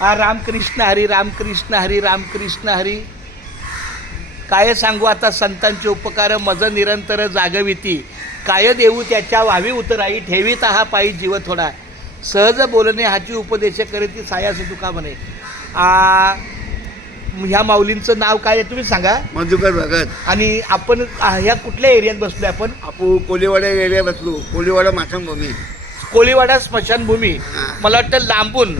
रामकृष्ण हरी, रामकृष्ण हरी, रामकृष्ण हरी. काय सांगू आता संतांचे उपकार मज निरंतर जागविती. काय देऊ त्याच्या व्हावी उतराई, ठेवीत हा पायी जीव थोडा. सहज बोलणे हाची उपदेश करीती सायास तुका म्हणे. ह्या माऊलींचं नाव काय आहे तुम्ही सांगा. मधुकर भगत. आणि आपण ह्या कुठल्या एरियात बसलोय आपण. आपण कोलीवाडा एरिया बसलो. कोलीवाडा स्मशानभूमी. कोळीवाडा स्मशानभूमी. मला वाटतं लांबून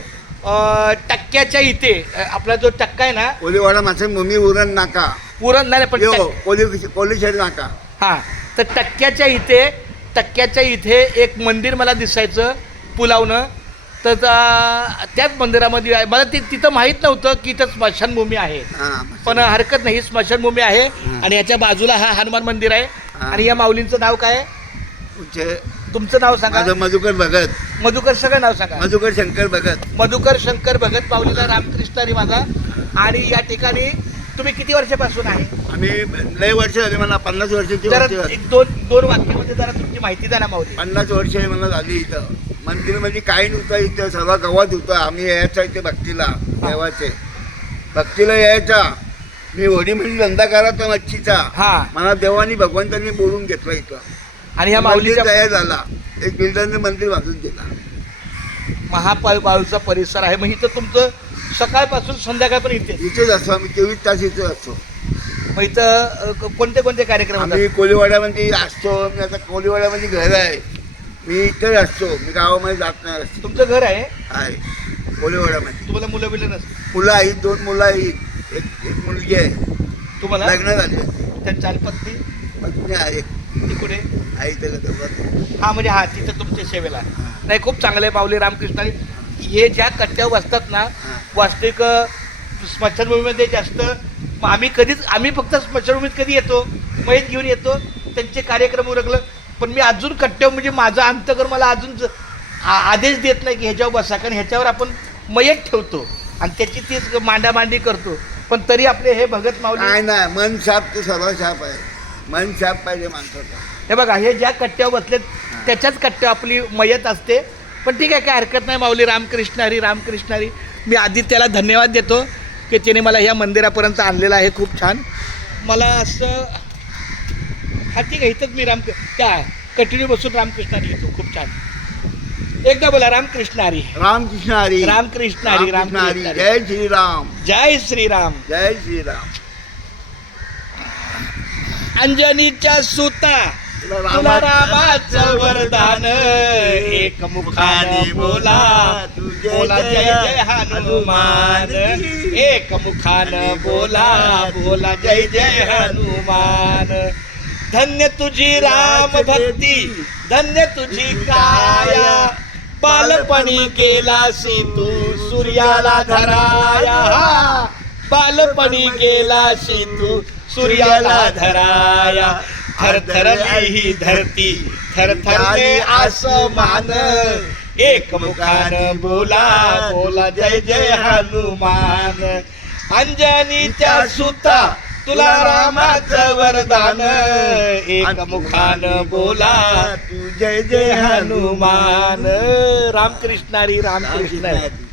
टक्क्याच्या इथे आपला जो टक्का आहे ना, कोलीवाडा स्मशानभूमी, उरण नाका. पुरण नाही पण कोलीशेरी नाका. हां, तर टक्क्याच्या इथे एक मंदिर मला दिसायचं पुलावनं. तर त्याच मंदिरामध्ये मला तिथं माहीत नव्हतं की इथं स्मशानभूमी आहे. पण हरकत नाही, स्मशानभूमी आहे. आणि याच्या बाजूला हा हनुमान मंदिर आहे. आणि या माऊलींचं नाव काय आहे. तुमचं नाव सांगा. मधुकर भगत. मधुकर सगळं नाव सांगा. मधुकर शंकर भगत. मधुकर शंकर भगत. माऊलीला रामकृष्ण हरी माझा. आणि या ठिकाणी तुम्ही किती वर्षापासून आहे. आम्ही लय वर्ष झाली. मला 50 वर्षाची. जरा एक दोन वाक्यामध्ये जरा तुमची माहिती द्या ना माऊली. 50 वर्ष मला झाली. इथं मंदिरमध्ये काही नव्हतं. इथं सर्व गावात होतं. आम्ही यायचा इथे भक्तीला, देवाचे भक्तीला यायचा. मी होडीमध्ये धंदा करायचा मच्छीचा. हा, मला देवानी भगवंतांनी बोलून घेतलं इथं. आणि ह्या माऊलीचा तयार झाला. एक बिल्डरने मंदिर बांधून दिला. महापाळूचा परिसर आहे. मग इथं तुमचं सकाळपासून संध्याकाळपर्यंत इथेच असतो. आम्ही 24 तास इथेच असतो. मग इथं कोणते कोणते कार्यक्रम होतात. आम्ही कोलीवाड्यामध्ये असतो. मी आता कोलीवाड्यामध्ये घर आहे. मी इथेच असतो. मी गावामध्ये जात नाही. तुमचं घर आहे कोलीवाड्यामध्ये. तुम्हाला मुलं बिलं नसतं. मुलं आहेत. 2 मुलं आहेत. एक मुलगी आहे. तुम्हाला लग्न झाले. त्यांच्या पत्नी पत्नी आहे. ती कुठे आई त्याला. हा, म्हणजे हा तिथं तुमच्या सेवेला. नाही, खूप चांगले माऊली रामकृष्ण. हे ज्या कट्ट्यावर बसतात ना, वास्तविक स्मशानभूमीमध्ये जास्त आम्ही फक्त स्मशानभूमीत कधी येतो, मयत घेऊन येतो, त्यांचे कार्यक्रम उरकलं. पण मी अजून कट्ट्यावर म्हणजे माझं अंतकर मला अजून आदेश देत नाही की ह्याच्यावर बसा, कारण ह्याच्यावर आपण मयत ठेवतो आणि त्याची तीच मांडामांडी करतो. पण तरी आपले हे भगत माऊली नाही, मन शाप ते सर्व शाप आहे. मन शाप पाहिजे माणसाचा. हे बघा, हे ज्या कट्ट्यावर बसलेत त्याच्याच कट्ट्यावर आपली मयत असते. पण ठीक आहे, काय हरकत नाही. माऊली रामकृष्ण हरी, रामकृष्ण हरी. मी आधी त्याला धन्यवाद देतो की त्याने मला ह्या मंदिरापर्यंत आणलेलं आहे. खूप छान. मला असं हा ठीक आहे, इथंच मी त्या कंटिन्यू बसून रामकृष्ण हरी येतो. खूप छान. एकदा बोला रामकृष्ण हरी. रामकृष्ण हरी. रामकृष्ण हरी. रामकृष्ण हरी. जय श्रीराम. जय श्रीराम. जय श्रीराम. अंजनीच्या सुता तुला रामाचं वरदान. एक मुखाने बोला बोला जय जय हनुमान. एक मुखानं बोला बोला जय जय हनुमान. धन्य तुझी राम भक्ती, धन्य तुझी काया. बालपणी गेलासी तू सूर्याला धराया. बालपणी गेलासी तू सूर्याला धराया. थरथरली ही धरती, थरथरले आसमान. एक मुखानं बोला बोला जय जय हनुमान. अंजनीच्या सुता तुला रामाचं वरदान. एक मुखानं बोला तू जय जय हनुमान. रामकृष्ण हरी. रामकृष्ण हरी.